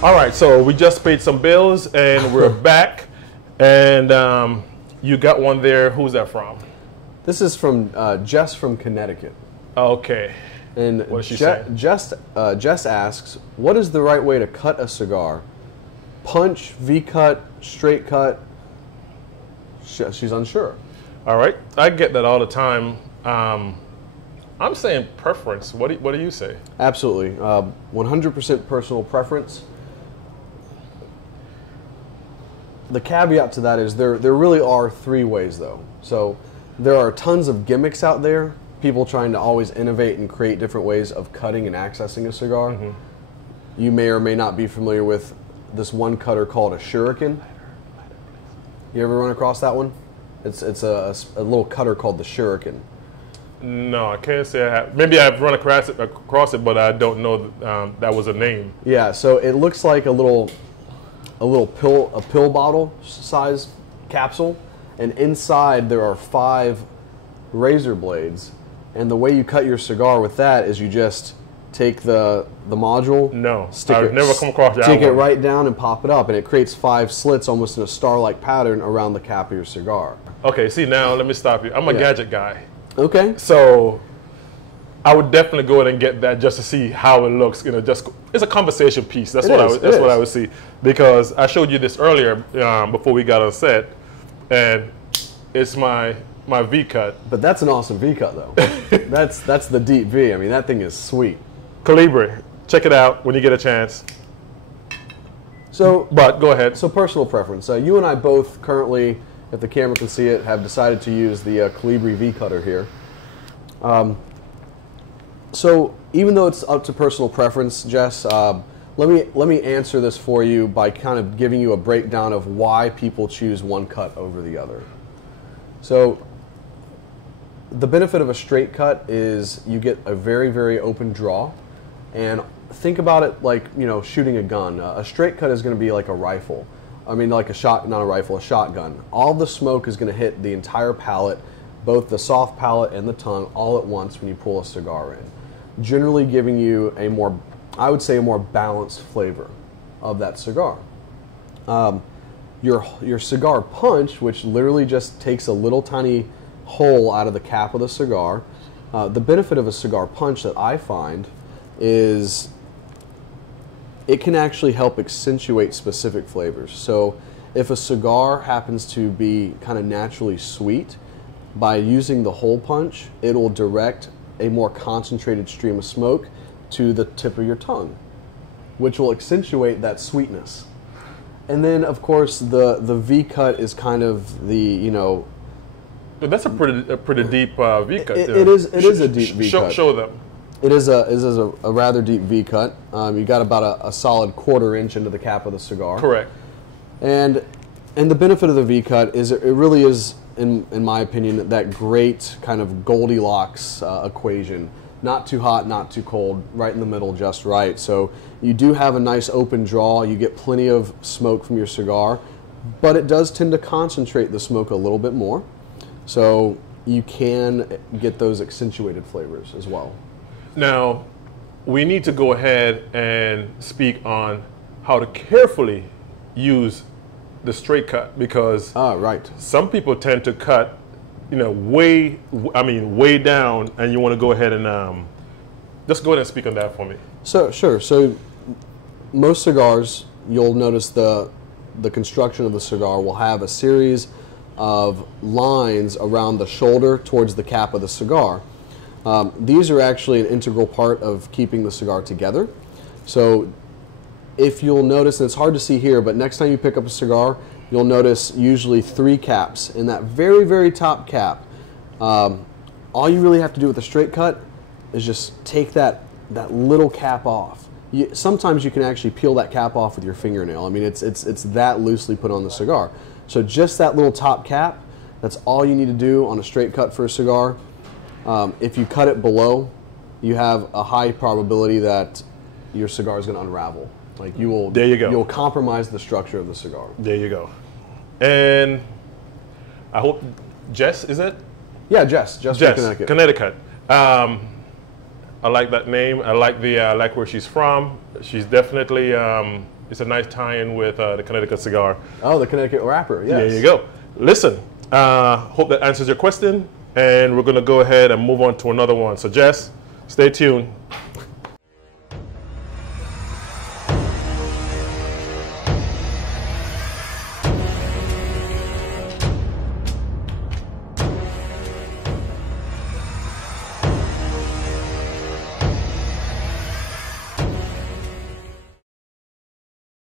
All right, so we just paid some bills and we're back. And you got one there. Who's that from? This is from Jess from Connecticut. Okay. And what is she saying? Jess asks, what is the right way to cut a cigar? Punch, V-cut, straight cut? She's unsure. All right. I get that all the time. I'm saying preference. What do you say? Absolutely. 100% personal preference. The caveat to that is there really are three ways, though. So there are tons of gimmicks out there, people trying to always innovate and create different ways of cutting and accessing a cigar. Mm-hmm. You may or may not be familiar with this one cutter called a shuriken. You ever run across that one? It's a little cutter called the shuriken. No, I can't say I have. Maybe I've run across it, but I don't know that was a name. Yeah, so it looks like a little pill bottle size capsule, and inside there are 5 razor blades. And the way you cut your cigar with that is you just take the module. No, I've never come across that. Stick it right down and pop it up, and it creates 5 slits almost in a star-like pattern around the cap of your cigar. Okay, see, now let me stop you. I'm a gadget guy. Okay. So I would definitely go in and get that just to see how it looks. You know, just it's a conversation piece. That's what I would see. Because I showed you this earlier before we got on set, and it's my V cut. But that's an awesome V cut, though. that's the deep V. I mean, that thing is sweet. Calibre, check it out when you get a chance. So, but go ahead. So personal preference. You and I both currently, if the camera can see it, have decided to use the Calibre V cutter here. So even though it's up to personal preference, Jess, let me answer this for you by kind of giving you a breakdown of why people choose one cut over the other. So the benefit of a straight cut is you get a very, very open draw, and think about it like, you know, shooting a gun. A straight cut is going to be like a rifle. I mean, like a shotgun. All the smoke is going to hit the entire palate, both the soft palate and the tongue, all at once when you pull a cigar in, generally giving you a more, I would say, a more balanced flavor of that cigar. Your cigar punch, which literally just takes a little tiny hole out of the cap of the cigar, the benefit of a cigar punch that I find is it can actually help accentuate specific flavors. So if a cigar happens to be kind of naturally sweet, by using the hole punch, it will direct a more concentrated stream of smoke to the tip of your tongue, which will accentuate that sweetness. And then, of course, the V cut is kind of the, you know... But that's a pretty deep V cut. It is a deep V cut. Show them. It is a rather deep V cut. You got about a solid 1/4 inch into the cap of the cigar. Correct. And the benefit of the V cut is it really is, in my opinion, that great kind of Goldilocks equation. Not too hot, not too cold, right in the middle, just right. So you do have a nice open draw. You get plenty of smoke from your cigar, but it does tend to concentrate the smoke a little bit more. So you can get those accentuated flavors as well. Now, we need to go ahead and speak on how to carefully use the straight cut, because right. Some people tend to cut, you know, way down, and you want to go ahead and just go ahead and speak on that for me. So sure. So most cigars, you'll notice the construction of the cigar will have a series of lines around the shoulder towards the cap of the cigar. These are actually an integral part of keeping the cigar together. So if you'll notice, and it's hard to see here, but next time you pick up a cigar, you'll notice usually 3 caps. In that very, very top cap, all you really have to do with a straight cut is just take that little cap off. Sometimes you can actually peel that cap off with your fingernail. I mean, it's that loosely put on the cigar. So just that little top cap, that's all you need to do on a straight cut for a cigar. If you cut it below, you have a high probability that your cigar is going to unravel. Like you will. There you go. You'll compromise the structure of the cigar. There you go. And I hope Jess, is it? Yeah, Jess from Connecticut. Connecticut. I like that name. I like where she's from. She's definitely It's a nice tie-in with the Connecticut cigar. Oh, the Connecticut wrapper, yes. There you go. Listen, hope that answers your question, and we're going to go ahead and move on to another one. So Jess, stay tuned.